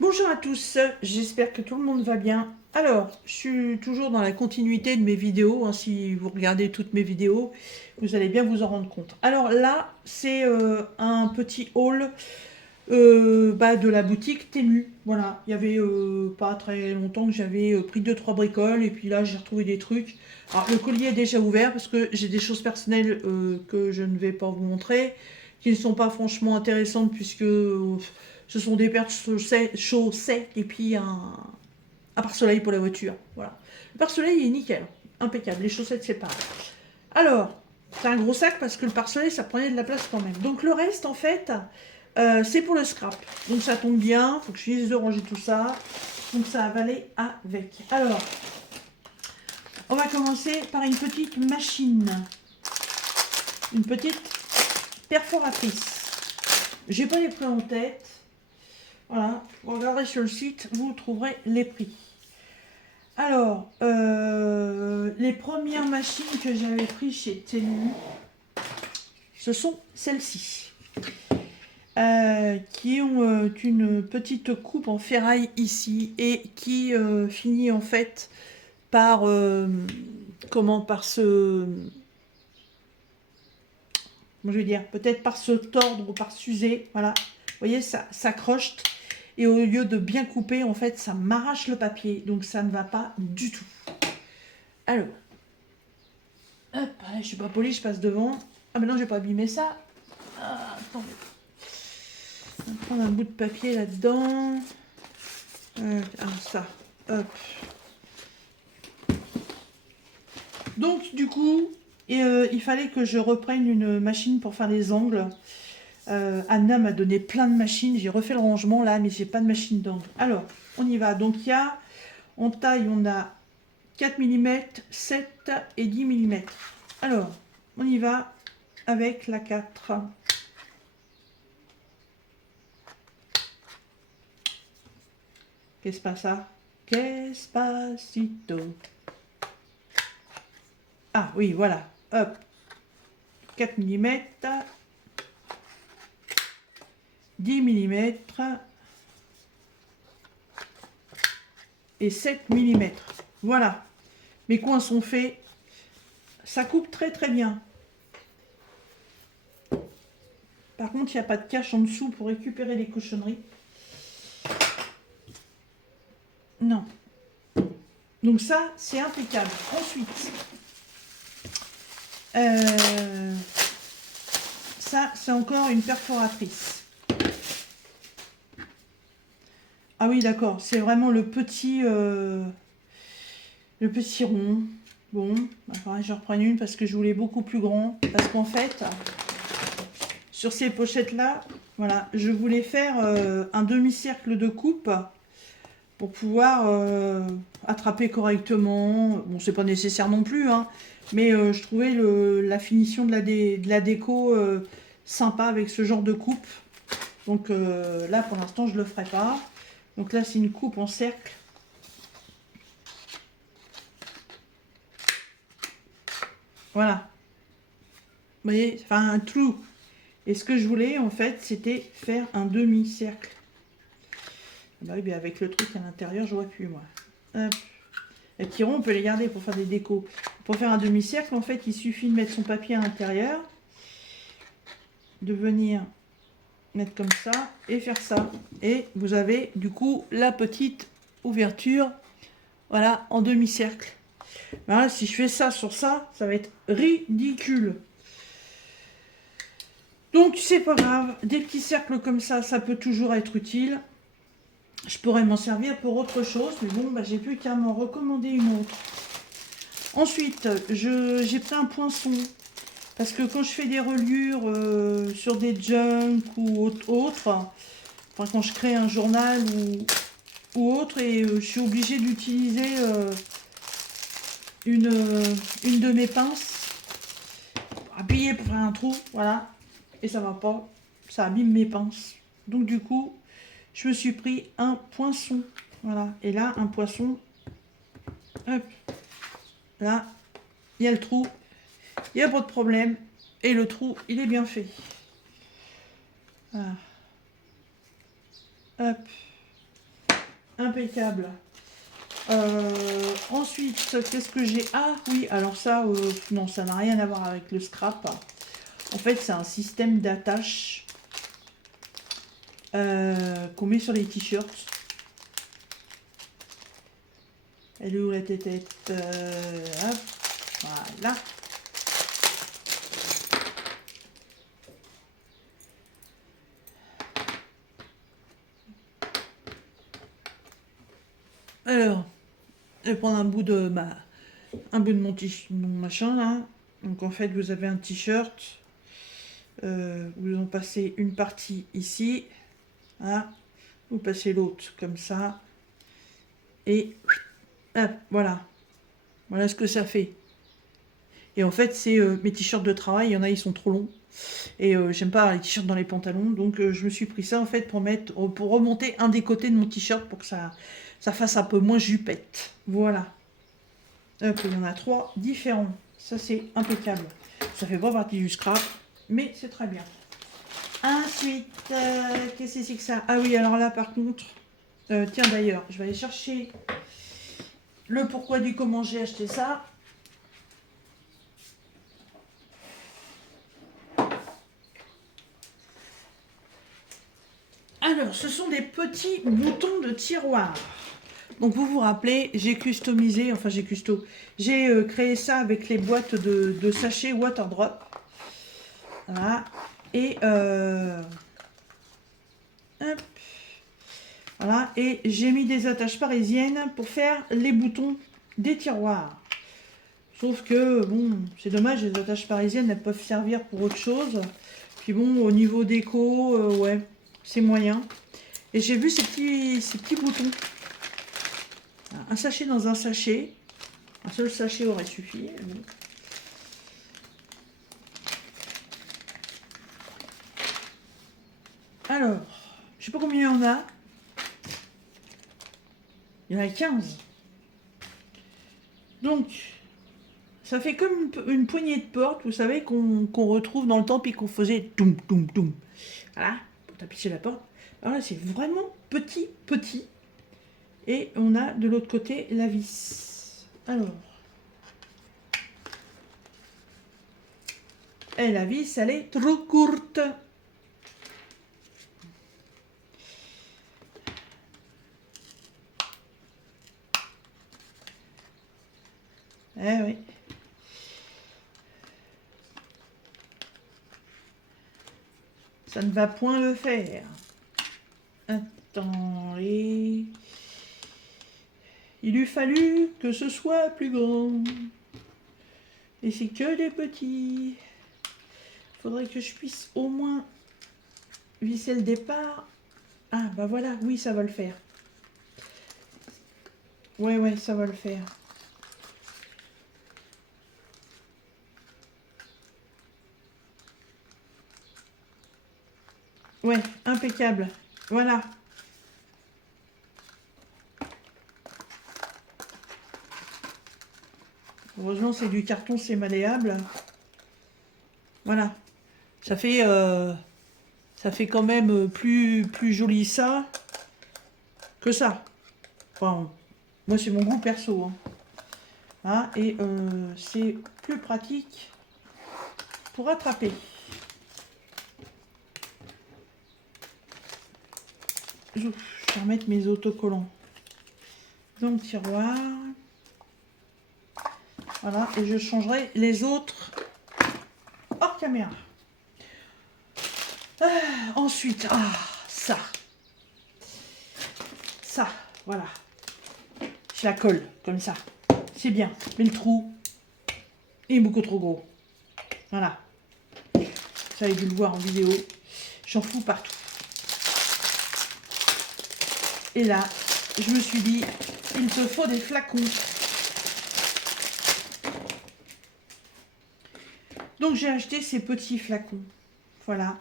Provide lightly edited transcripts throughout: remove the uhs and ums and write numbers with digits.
Bonjour à tous, j'espère que tout le monde va bien. Alors, je suis toujours dans la continuité de mes vidéos, hein. Si vous regardez toutes mes vidéos, vous allez bien vous en rendre compte. Alors là, c'est un petit haul de la boutique Temu. Voilà, il y avait pas très longtemps que j'avais pris deux trois bricoles et puis là j'ai retrouvé des trucs. Alors le collier est déjà ouvert parce que j'ai des choses personnelles que je ne vais pas vous montrer, qui ne sont pas franchement intéressantes puisque ce sont des paires de chaussettes et puis un pare-soleil pour la voiture. Voilà. Le pare-soleil est nickel, impeccable. Les chaussettes c'est pareil. Alors, c'est un gros sac parce que le pare-soleil ça prenait de la place quand même. Donc le reste en fait, c'est pour le scrap. Donc ça tombe bien, faut que je finisse de ranger tout ça. Donc ça va aller avec. Alors, on va commencer par une petite machine. Une petite perforatrice. J'ai pas les prix en tête. Voilà, vous regarderez sur le site, vous trouverez les prix. Alors, les premières machines que j'avais prises chez Temu, ce sont celles-ci. Qui ont une petite coupe en ferraille ici et qui finit en fait par par se, je vais dire, peut-être par se tordre ou par s'user. Voilà, vous voyez, ça s'accroche et au lieu de bien couper, en fait, ça m'arrache le papier, donc ça ne va pas du tout. Alors, hop, je suis pas polie, je passe devant. Ah mais non, je vais pas abîmer ça. Ah, attendez. On va prendre un bout de papier là-dedans. Ça, hop. Donc du coup, il fallait que je reprenne une machine pour faire les angles. Anna m'a donné plein de machines, j'ai refait le rangement là, mais j'ai pas de machine d'angle. Alors, on y va. Donc il y a, en taille, on a 4 mm, 7 et 10 mm. Alors, on y va avec la 4. Qu'est-ce pas ça? Qu'espacito. Ah oui, voilà. Hop. 4 mm, 10 mm et 7 mm. Voilà. Mes coins sont faits. Ça coupe très très bien. Par contre, il n'y a pas de cache en dessous pour récupérer les cochonneries. Non. Donc ça, c'est impeccable. Ensuite, ça, c'est encore une perforatrice. Ah oui, d'accord. C'est vraiment le petit rond. Bon, enfin, je reprends une parce que je voulais beaucoup plus grand. Parce qu'en fait, sur ces pochettes-là, voilà, je voulais faire un demi-cercle de coupe pour pouvoir attraper correctement. Bon, c'est pas nécessaire non plus, hein, mais je trouvais la finition de la déco sympa avec ce genre de coupe. Donc là, pour l'instant, je le ferai pas. Donc là, c'est une coupe en cercle. Voilà. Vous voyez, enfin un trou. Et ce que je voulais, en fait, c'était faire un demi-cercle. Bah oui, mais avec le truc à l'intérieur, je vois plus, moi. Hop. Les petits ronds, on peut les garder pour faire des décos. Pour faire un demi-cercle, en fait, il suffit de mettre son papier à l'intérieur, de venir mettre comme ça et faire ça. Et vous avez, du coup, la petite ouverture, voilà, en demi-cercle. Voilà, si je fais ça sur ça, ça va être ridicule. Donc, c'est pas grave. Des petits cercles comme ça peut toujours être utile. Je pourrais m'en servir pour autre chose, mais bon, bah, j'ai plus qu'à m'en recommander une autre. Ensuite, j'ai pris un poinçon, parce que quand je fais des reliures sur des junk ou autres, enfin quand je crée un journal ou autre, et je suis obligée d'utiliser une de mes pinces, pour appuyer pour faire un trou, voilà, et ça va pas, ça abîme mes pinces. Donc du coup, je me suis pris un poinçon, voilà, et là, un poinçon, hop, là, il y a le trou, il n'y a pas de problème, et le trou, il est bien fait. Voilà. Hop. impeccable. Ensuite, qu'est-ce que j'ai? Ah oui, alors ça, non, ça n'a rien à voir avec le scrap. En fait, c'est un système d'attache qu'on met sur les t-shirts. Elle est où la tête? Hop, voilà. Alors, je vais prendre un bout de mon machin là. Donc en fait, vous avez un t-shirt. Vous en passez une partie ici. Voilà. Vous passez l'autre comme ça. Et hop, voilà. Voilà ce que ça fait. Et en fait, c'est mes t-shirts de travail. Il y en a, ils sont trop longs. Et j'aime pas les t-shirts dans les pantalons. Donc je me suis pris ça en fait pour remonter un des côtés de mon t-shirt pour que ça fasse un peu moins jupette. Voilà. Hop, il y en a 3 différents. Ça, c'est impeccable. Ça fait pas partie du scrap, mais c'est très bien. Ensuite, qu'est-ce que c'est que ça? Ah oui, alors là, par contre, tiens d'ailleurs, je vais aller chercher le pourquoi du comment j'ai acheté ça. Alors, ce sont des petits boutons de tiroir. Donc, vous vous rappelez, j'ai customisé, enfin j'ai créé ça avec les boîtes de sachets Waterdrop. Voilà. Et hop. Voilà. Et j'ai mis des attaches parisiennes pour faire les boutons des tiroirs. Sauf que, bon, c'est dommage, les attaches parisiennes, elles peuvent servir pour autre chose. Puis bon, au niveau déco, ouais, c'est moyen. Et j'ai vu ces petits boutons. Un sachet dans un sachet. Un seul sachet aurait suffi. Alors, je sais pas combien il y en a. Il y en a 15. Donc, ça fait comme une poignée de porte, vous savez, qu'on retrouve dans le temps, puis qu'on faisait toum, toum, toum. Voilà, pour tapisser la porte. Alors là, c'est vraiment petit, petit. Et on a de l'autre côté la vis. Alors. Et la vis, elle est trop courte. Eh oui. Ça ne va point le faire. Attendez. Il eût fallu que ce soit plus grand. Et c'est que des petits. Il faudrait que je puisse au moins visser le départ. Ah, bah voilà, oui, ça va le faire. Ouais, ça va le faire. Ouais, impeccable. Voilà. Heureusement, c'est du carton, c'est malléable. Voilà. Ça fait quand même plus joli ça que ça. Enfin, moi, c'est mon goût perso. Hein. Hein, et c'est plus pratique pour attraper. Je vais remettre mes autocollants dans le tiroir. Voilà, et je changerai les autres hors caméra. Ensuite, ça, voilà. Je la colle comme ça. C'est bien, mais le trou est beaucoup trop gros. Voilà. Ça, vous avez dû le voir en vidéo. J'en fous partout. Et là, je me suis dit, il te faut des flacons. Donc j'ai acheté ces petits flacons. Voilà.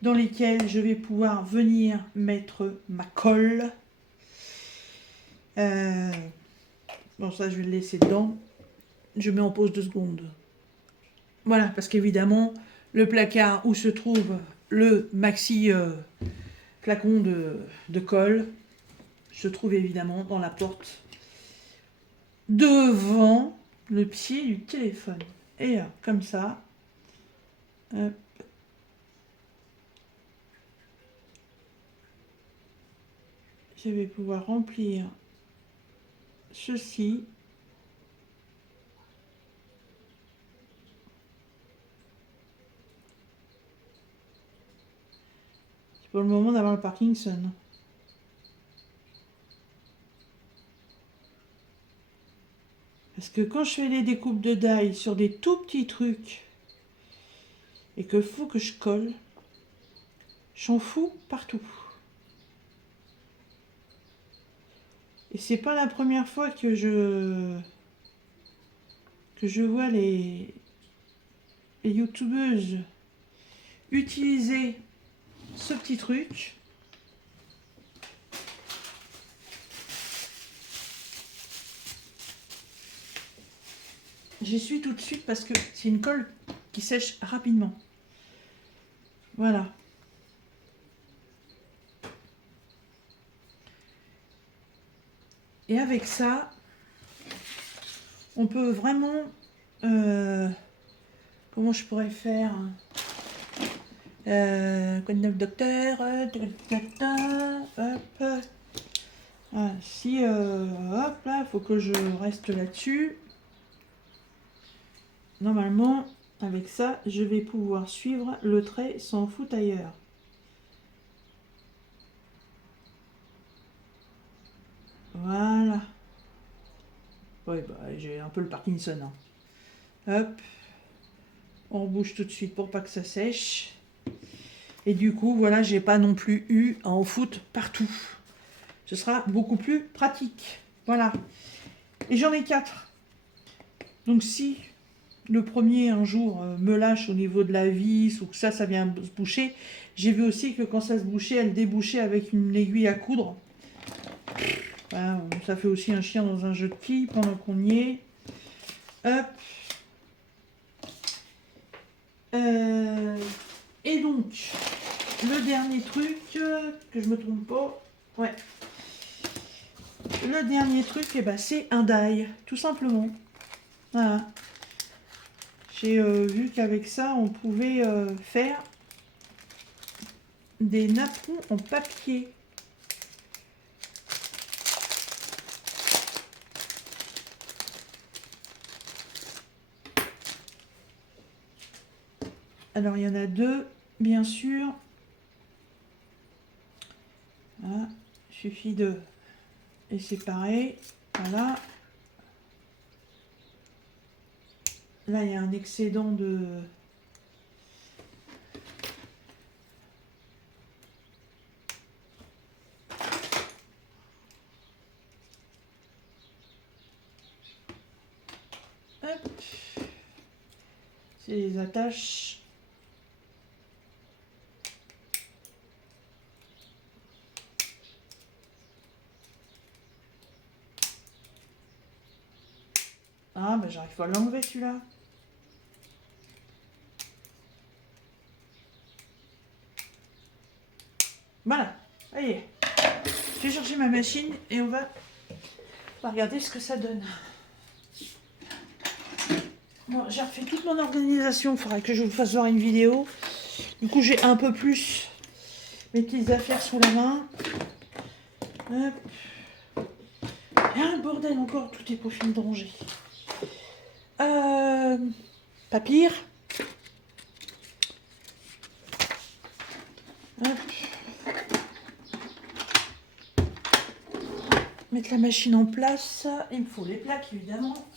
Dans lesquels je vais pouvoir venir mettre ma colle. Bon, ça, je vais le laisser dedans. Je mets en pause 2 secondes. Voilà, parce qu'évidemment, le placard où se trouve le maxi flacon de colle, se trouve évidemment dans la porte devant le pied du téléphone. Et là, comme ça, hop. Je vais pouvoir remplir ceci. C'est pour le moment d'avoir le Parkinson. Parce que quand je fais les découpes de die sur des tout petits trucs et que faut que je colle, j'en fous partout. Et c'est pas la première fois que je vois les youtubeuses utiliser ce petit truc. J'y suis tout de suite parce que c'est une colle qui sèche rapidement. Voilà. Et avec ça, on peut vraiment... comment je pourrais faire quoi de neuf, docteur? Hop. Ah, si, hop là, faut que je reste là-dessus. Normalement, avec ça, je vais pouvoir suivre le trait sans foutre ailleurs. Voilà. Oui, bah, j'ai un peu le Parkinson. Hein. Hop. On bouge tout de suite pour pas que ça sèche. Et du coup, voilà, j'ai pas non plus eu à en foutre partout. Ce sera beaucoup plus pratique. Voilà. Et j'en ai 4. Donc si le premier un jour me lâche au niveau de la vis ou que ça vient se boucher, j'ai vu aussi que quand ça se bouchait, elle débouchait avec une aiguille à coudre. Voilà, ça fait aussi un chien dans un jeu de quilles pendant qu'on y est. Hop. Et donc, le dernier truc, que je me trompe pas, ouais. Le dernier truc, eh ben, c'est un die, tout simplement. Voilà. J'ai vu qu'avec ça, on pouvait faire des napperons en papier. Alors, il y en a 2, bien sûr. Voilà. Il suffit de les séparer. Voilà. Là, il y a un excédent de... Hop. C'est les attaches. Ah, ben j'arrive pas à l'enlever celui-là. Voilà, ça y est. Je vais chercher ma machine et on va regarder ce que ça donne. Bon, j'ai refait toute mon organisation, il faudrait que je vous fasse voir une vidéo. Du coup, j'ai un peu plus mes petites affaires sous la main. Hop. Et un bordel encore, tout est pas fini de ranger. Papier. Hop. Mettre la machine en place. Il me faut les plaques, évidemment.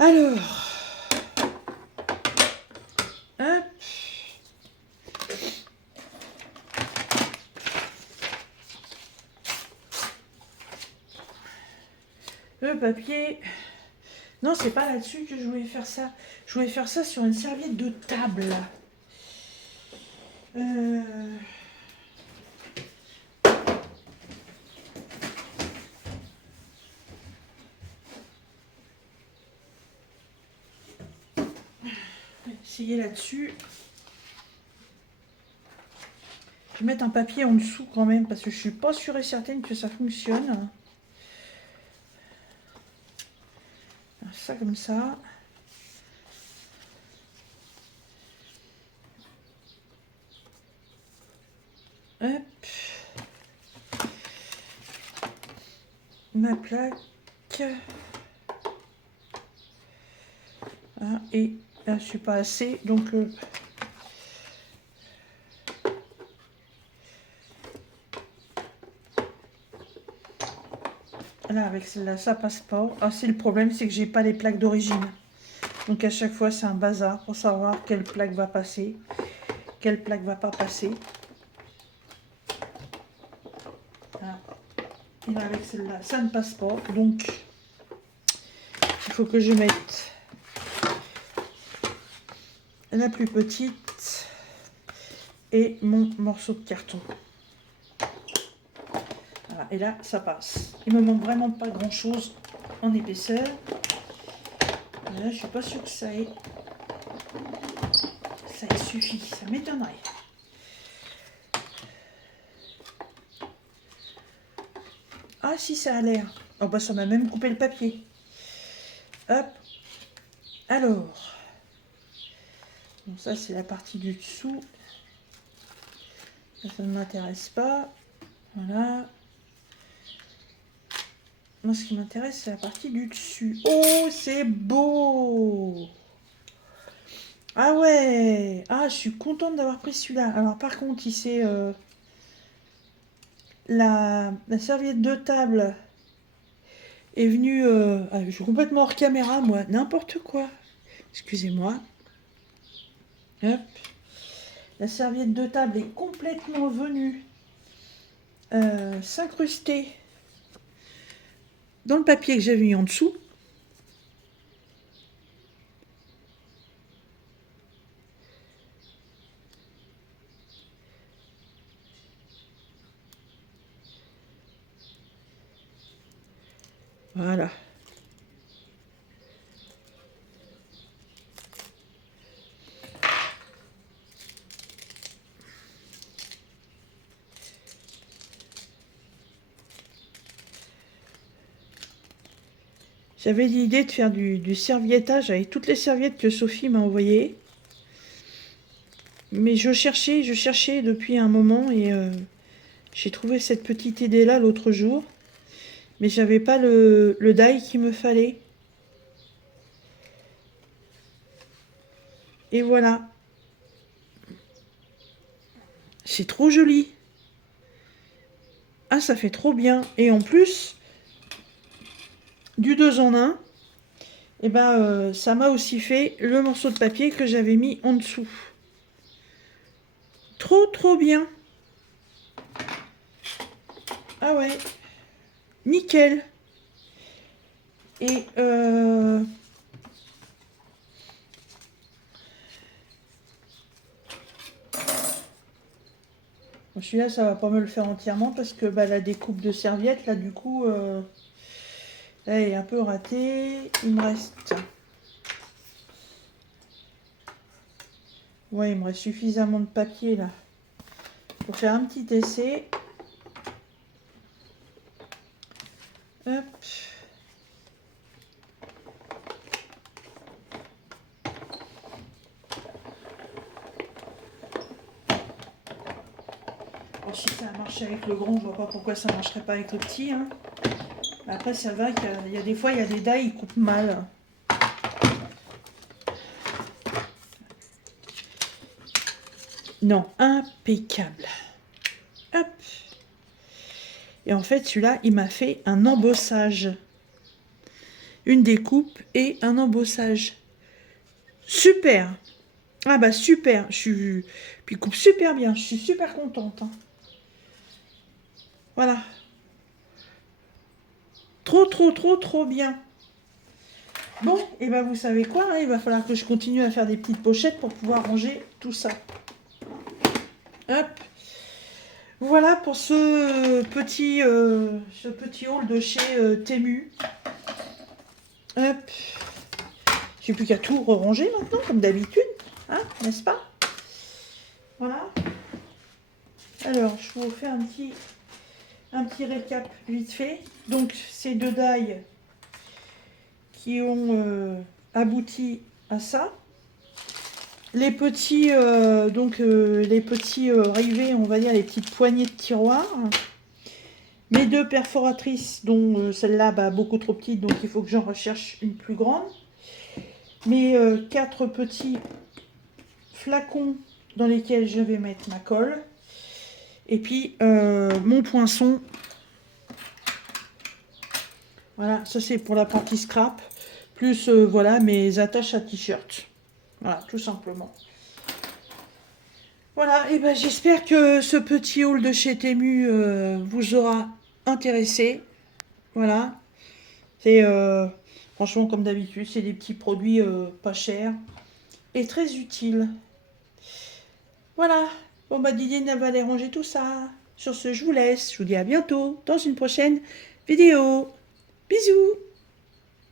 Alors, hop. Le papier. Non, c'est pas là-dessus que je voulais faire ça. Je voulais faire ça sur une serviette de table. essayer là-dessus. Je vais mettre un papier en dessous quand même parce que je suis pas sûre et certaine que ça fonctionne. Ça comme ça. Hop. Ma plaque. Ah, et là, je suis pas assez, donc là avec celle-là, ça passe pas. Ah, c'est le problème, c'est que j'ai pas les plaques d'origine. Donc à chaque fois, c'est un bazar pour savoir quelle plaque va passer, quelle plaque va pas passer. Ah. Et là, avec celle-là, ça ne passe pas. Donc, il faut que je mette la plus petite et mon morceau de carton. Voilà, et là, ça passe. Il me manque vraiment pas grand-chose en épaisseur. Et là, je suis pas sûre que ça ait suffi. Ça m'étonnerait. Ah si, ça a l'air. Oh bah ça m'a même coupé le papier. Hop. Alors. Bon, ça c'est la partie du dessous. Ça ne m'intéresse pas. Voilà. Moi ce qui m'intéresse c'est la partie du dessus. Oh c'est beau. Ah ouais. Ah je suis contente d'avoir pris celui-là. Alors par contre il c'est la serviette de table est venue... je suis complètement hors caméra moi. N'importe quoi. Excusez-moi. Hop. La serviette de table est complètement venue s'incruster dans le papier que j'avais mis en dessous. Voilà. J'avais l'idée de faire du serviettage avec toutes les serviettes que Sophie m'a envoyées. Mais je cherchais depuis un moment et j'ai trouvé cette petite idée-là l'autre jour. Mais j'avais pas le die qu'il me fallait. Et voilà. C'est trop joli. Ah, ça fait trop bien. Et en plus, du 2 en 1, et ben, ça m'a aussi fait le morceau de papier que j'avais mis en dessous. Trop, trop bien. Ah ouais. Nickel. Et celui-là, ça va pas me le faire entièrement parce que bah, la découpe de serviette, là, du coup, elle est un peu ratée. Il me reste... Ouais, il me reste suffisamment de papier, là, pour faire un petit essai. Hop. Bon, si ça a marché avec le grand, je vois pas pourquoi ça marcherait pas avec le petit. Hein. Après, ça va qu'il y a des fois, il y a des die, ils coupent mal. Non, impeccable. Hop. Et en fait, celui-là, il m'a fait un embossage. Une découpe et un embossage. Super. Ah bah super. Puis il coupe super bien. Je suis super contente. Hein. Voilà. Trop, trop, trop, trop bien. Bon, et ben vous savez quoi, hein, il va falloir que je continue à faire des petites pochettes pour pouvoir ranger tout ça. Hop. Voilà pour ce petit haul de chez Temu. Hop. J'ai plus qu'à tout ranger maintenant, comme d'habitude. hein, n'est-ce pas? Voilà. Alors, je vous fais un petit récap vite fait. Donc, ces deux die qui ont abouti à ça. Les petits, rivets, on va dire les petites poignées de tiroir. Mes deux perforatrices, dont celle-là beaucoup trop petite, donc il faut que j'en recherche une plus grande. Mes 4 petits flacons dans lesquels je vais mettre ma colle. Et puis mon poinçon. Voilà, ça c'est pour la partie scrap. Plus voilà mes attaches à t-shirt. Voilà, tout simplement. Voilà, et ben j'espère que ce petit haul de chez Temu vous aura intéressé. Voilà. C'est franchement comme d'habitude, c'est des petits produits pas chers et très utiles. Voilà. Bon bah Didier n'a pas aller ranger tout ça. Sur ce, je vous laisse. Je vous dis à bientôt dans une prochaine vidéo. Bisous.